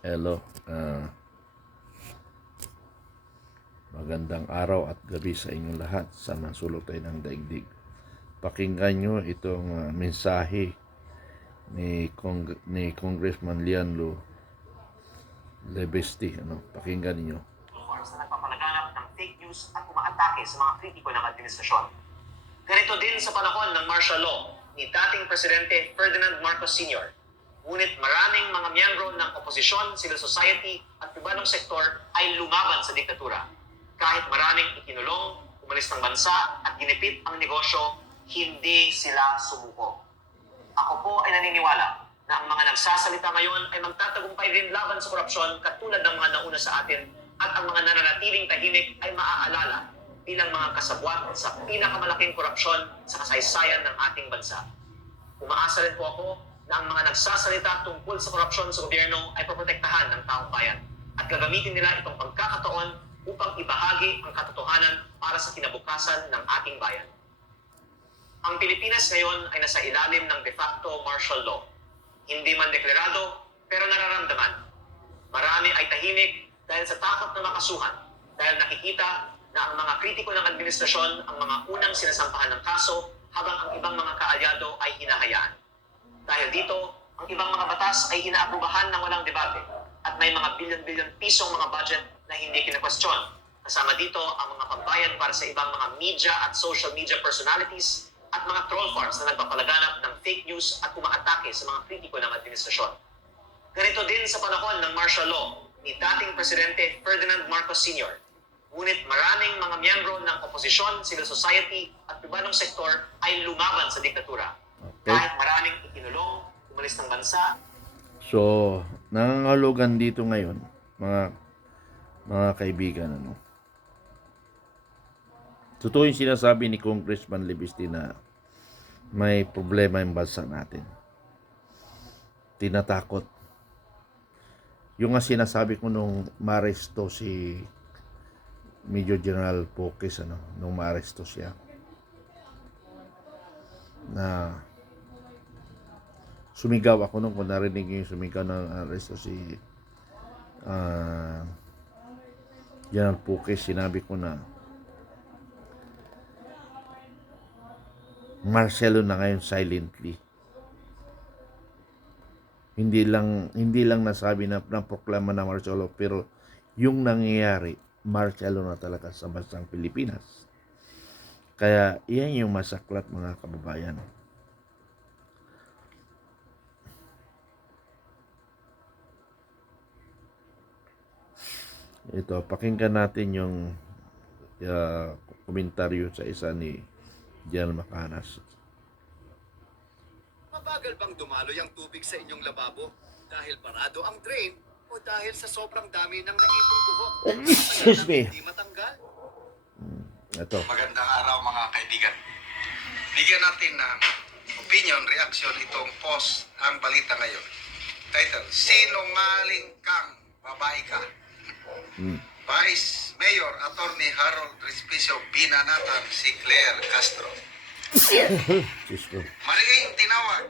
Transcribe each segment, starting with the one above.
Hello, magandang araw at gabi sa inyong lahat sa masulok tayo ng daigdig. Pakinggan nyo itong mensahe ni Congressman Lianlo Lebesti. Pakinggan niyo. Platforms na nagpapalaganap ng fake news at umaatake sa mga kritiko ng administrasyon. Ganito din sa panahon ng martial law ni dating Presidente Ferdinand Marcos Sr. Ngunit maraming mga miyembro ng oposisyon, civil society at iba sektor ay lumaban sa diktatura. Kahit maraming ikinulong, umalis ng bansa at ginipit ang negosyo, hindi sila sumuko. Ako po ay naniniwala na ang mga nagsasalita ngayon ay magtatagumpay rin laban sa korupsyon katulad ng mga nauna sa atin at ang mga nananatiling tahimik ay maaalala bilang mga kasabwat sa pinakamalaking korupsyon sa kasaysayan ng ating bansa. Umaasa rin po ako na ang mga nagsasalita tungkol sa korupsyon sa gobyerno ay poprotektahan ng taong bayan at gagamitin nila itong pagkakataon upang ibahagi ang katotohanan para sa kinabukasan ng ating bayan. Ang Pilipinas ngayon ay nasa ilalim ng de facto martial law. Hindi man deklarado, pero nararamdaman. Marami ay tahimik dahil sa takot na makasuhan, dahil nakikita na ang mga kritiko ng administrasyon ang mga unang sinasampahan ng kaso habang ang ibang mga kaalyado ay hinahayaan. Dahil dito, ang ibang mga batas ay inaaprubahan ng walang debate at may mga bilyon-bilyon pisong mga budget na hindi kinakwestiyon. Kasama dito ang mga pambayad para sa ibang mga media at social media personalities at mga troll farms na nagpapalaganap ng fake news at umaatake sa mga kritiko ng administrasyon. Ganito din sa panahon ng martial law ni dating Presidente Ferdinand Marcos Sr. Ngunit maraming mga miyembro ng oposisyon, civil society at iba sektor ay lumaban sa diktatura. Okay? Kahit maraming ikinulong, umalis ng bansa. So, nangangahulugan dito ngayon, mga kaibigan, totoo yung sinasabi ni Congressman Lebesti na may problema yung bansa natin. Tinatakot. Yung nga sinasabi ko nung maaresto si Major General Poques, nung maaresto siya, na sumigaw ako nung kung narinig yung sumigaw ng aresto si General Poques, sinabi ko na Marcelo na ngayon silently. Hindi lang nasabi na proklama na Marcelo, pero yung nangyayari, Marcelo na talaga sa bansang Pilipinas. Kaya iyan yung masaklat, mga kababayan. Ito, pakinggan natin yung komentaryo sa isa ni General Macanas. Mabagal bang dumaloy ang tubig sa inyong lababo dahil parado ang drain o dahil sa sobrang dami ng naipong buhok? Excuse me. Hindi matanggal? Ito. Magandang araw mga kaibigan. Bigyan natin ng opinion, reaction itong post ang balita ngayon. Title, Sinungaling kang babae ka. Vice Mayor Attorney Harold Respicio binanatan si Claire Castro. Maling tinawag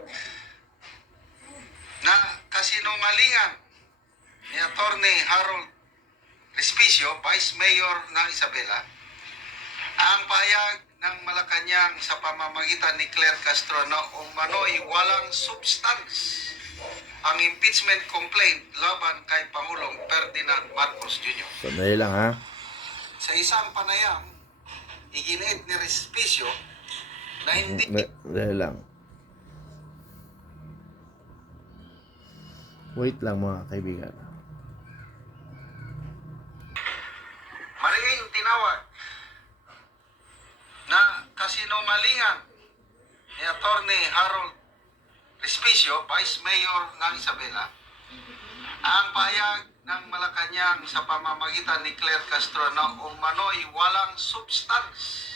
na kasinungalingan ni Attorney Harold Respicio, Vice Mayor ng Isabela, ang pahayag ng Malacanang sa pamamagitan ni Claire Castro na umano'y walang substance ang impeachment complaint laban kay Pangulong Ferdinand Marcos Jr. Sandali lang, ha? Sa isang panayam, iginiit ni Respicio na hindi Sandali lang. Wait lang, mga kaibigan. maling tinawag na kasinungalingan ni Attorney Harold Respicio, Vice Mayor ng Isabela, ang pahayag ng Malacanang sa pamamagitan ni Claire Castro na umano'y walang substance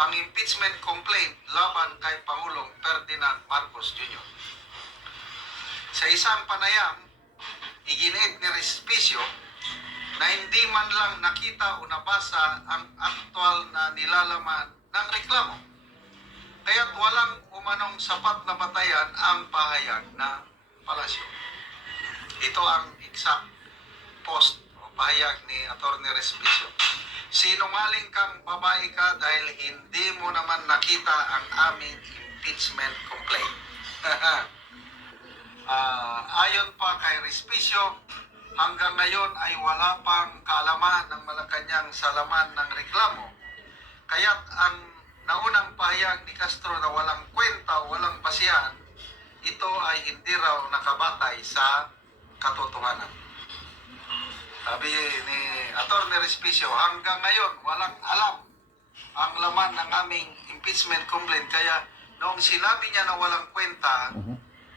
ang impeachment complaint laban kay Pangulong Ferdinand Marcos Jr. Sa isang panayam, iginiit ni Respicio na hindi man lang nakita o nabasa ang aktual na nilalaman ng reklamo. Kaya't walang umanong sapat na batayan ang pahayag ng palasyo. Ito ang exact post o pahayag ni Atty. Respicio. Sinungaling kang babae ka dahil hindi mo naman nakita ang aming impeachment complaint. Ayon pa kay Respicio, hanggang ngayon ay wala pang kaalaman ng Malacanang sa laman ng reklamo. Kaya't ang naunang pahayag ni Castro na walang kwenta o walang basihan, ito ay hindi raw nakabatay sa katotohanan. Sabi ni Atty. Respicio, hanggang ngayon walang alam ang laman ng aming impeachment complaint. Kaya noong sinabi niya na walang kwenta,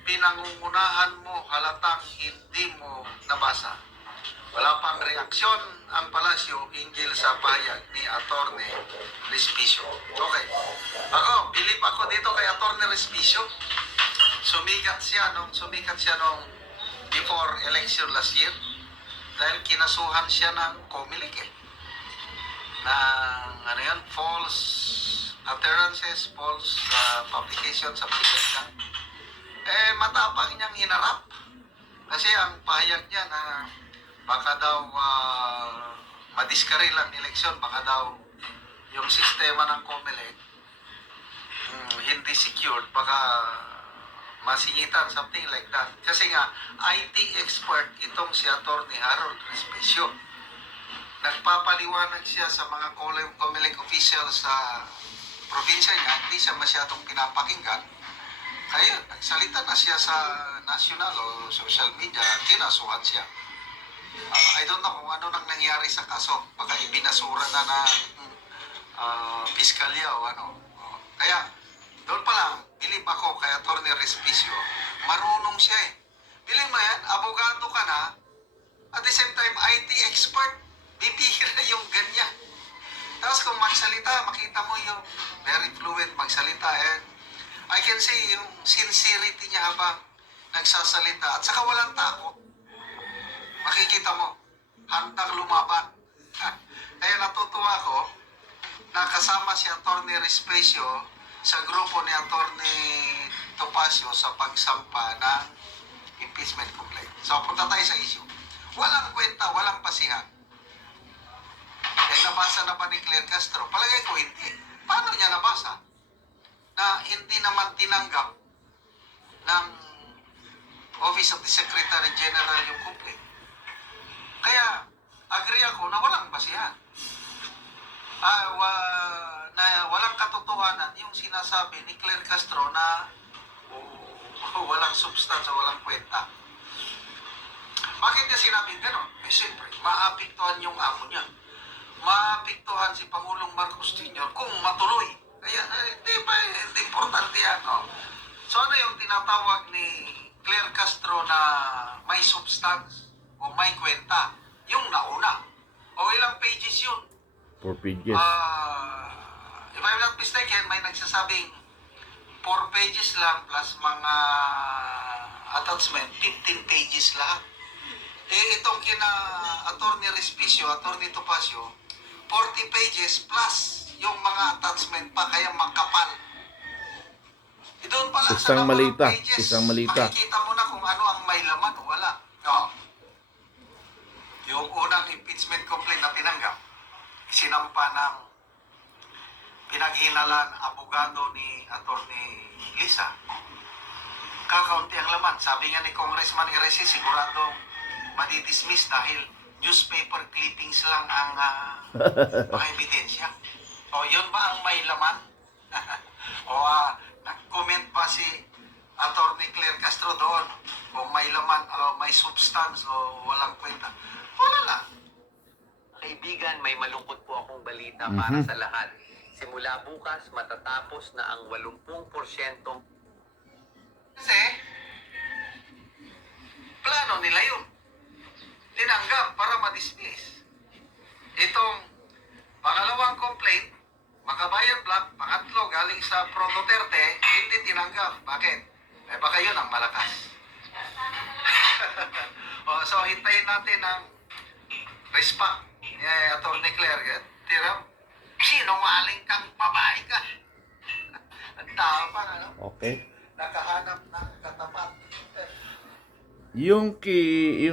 pinangungunahan mo, halatang hindi mo nabasa. Wala pang reaksyon ang palasyo hinggil sa pahayag ni Atty. Respicio. Okay. Bilib ako dito kay Atty. Respicio. Sumikat siya nung before election last year dahil kinasuhan siya ng COMELEC ng false utterances, false publication sa present. Matapang niyang hinarap kasi ang pahayag niya na baka daw madiskaril ang eleksyon, baka daw yung sistema ng COMELEC hindi secured, baka masingitan, something like that. Kasi nga, IT expert itong si Atty. Harold Respicio. Nagpapaliwanag siya sa mga COMELEC officials sa probinsya niya, hindi siya masyadong pinapakinggan. Kaya nagsalita na siya sa national o social media, kinasuhan siya. I don't know kung ano nang nangyari sa kaso. Baka ibinasura na ng piskalya o ano. Kaya, doon pa lang, bilib ako kay Atty. Respicio, marunong siya eh. Bilib mo yan, abogado ka na, at the same time, IT expert, bibihira yung ganyan. Tapos kung magsalita, makita mo yung very fluent magsalita. And I can see yung sincerity niya habang nagsasalita. At saka walang takot. Makikita mo, handang lumaban. Kaya natutuwa ko na kasama si Atty. Respicio sa grupo ni Atty. Topacio sa pagsampa ng impeachment complaint. So, punta tayo sa issue. Walang kwenta, walang basihan. Kaya nabasa na ba ni Claire Castro? Palagay ko hindi. Paano niya nabasa? Na hindi naman tinanggap ng Office of the Secretary General yung complaint. Kaya, agree ako na walang basihan. Na walang katotohanan yung sinasabi ni Claire Castro na walang substance o walang kwenta. Bakit niya sinabi gano'n? Siyempre, maapektuhan yung amo niya. Maapektuhan si Pangulong Marcos Sr. kung matuloy. Kaya, hindi importante yan. No? So, ano yung tinatawag ni Claire Castro na may substance o may kwenta? Yung nauna. O ilang pages yun? 4 pages. If I'm not mistaken, may nagsasabing 4 pages lang plus mga attachment, 15 pages lahat. Itong kina Atty. Respicio, Atty. Topacio, 40 pages plus yung mga attachment pa, kaya makapal. Doon pa lang sa Isang number of malita, pages, isang malita. makikita mo na kung ano ang may laman o wala. No. Yung unang impeachment complaint na tinanggap, sinampa ng pinaghinalan abogado ni Atty. Lisa. Kakaunti ang laman. Sabi nga ni Congressman Eresi, siguradong madidismiss dahil newspaper clippings lang ang mga ebidensya. O yun ba ang may laman? O nag-comment pa si Atty. Claire Castro doon kung may laman o may substance o walang kwenta. Wala lang. Kaibigan, may malungkot po akong balita para sa lahat. Simula bukas, matatapos na ang 80%. Kasi, plano nila yun. Tinanggap para ma-dismiss. Itong pangalawang complaint, Makabayan Black, pangatlo galing sa Pro Duterte, hindi tinanggap. Bakit? Baka yun ang malakas. So, hintayin natin ang response ni Atty. Claire. Tira, sinungaling kang babae ka. Ang tama, ano? Okay. Nakahanap ng katapat. yung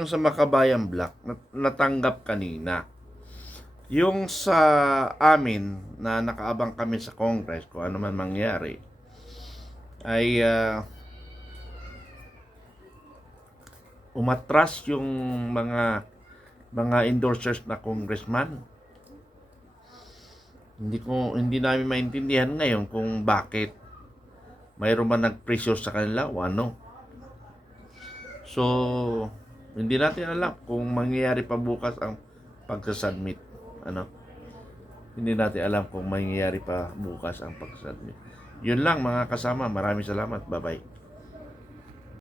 sa Makabayan Black natanggap kanina. Yung sa amin na nakaabang kami sa Congress kung ano man mangyari ay umatras yung mga endorsers na congressman. Hindi namin maintindihan ngayon kung bakit mayroon man nag-pressure sa kanila o ano. So, hindi natin alam kung mangyayari pa bukas ang pagsasubmit. Ano? Hindi natin alam kung mangyayari pa bukas ang pagsasubmit. Yun lang mga kasama. Maraming salamat. Bye-bye.